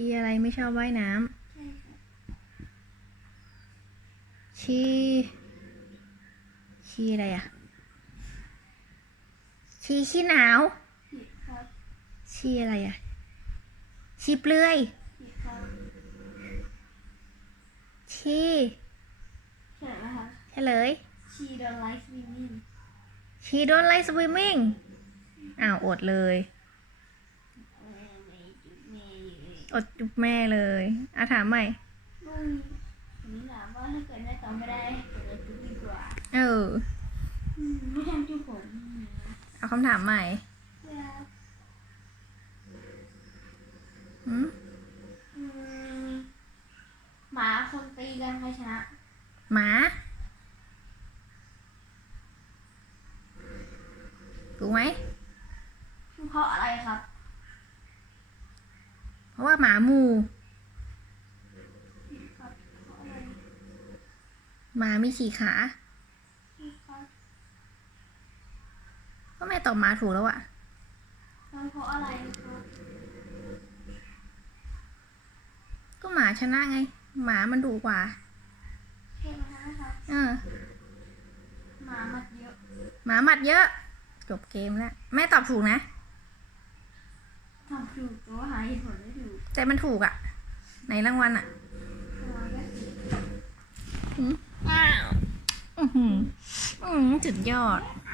ชีอะไรไม่ชอบว่ายน้ำชี ชีอะไรอะ ชีขี้หนาว ชีอะไรอะ ชีเปลือยผิดครับชีเฉลยนะคะเลย she don't like swimming ชีโดนไลฟ์สวิมมิ่งอ้าวอดเลย เออไม่จุดเมย์เลย อดจุบแม่เลยอาถามใหม่ลุงผมถามว่าถ้าเกิดแม่ตอบไม่ได้เกิดอะไรจุดดีกว่าเอออืมไม่ทำจุดผมนะเอาคำถามใหม่ครับหืมอืมหมาคนตีกันใครชนะหมาถูกไหมเพราะอะไรครับเพ ราะว่าหมาหมูครับเพราะอะไรหมามีสี่ขาครับก็แม่ตอบหมาถูกแล้วอะแล้วเพราะอะไรครับก็หมาชนะไง หมามันดุกว่าใช่ไหมครับเออหมามัดเยอะ หมาหมัดเยอะ จบเกมแล้ว แม่ตอบถูกนะทำ ถูกแต่ว่าหาเหตุผลไม่ถูกแต่มันถูกอะในรางวัลอะทำไมก็สิอ้าวอือหืออือสุดยอดเ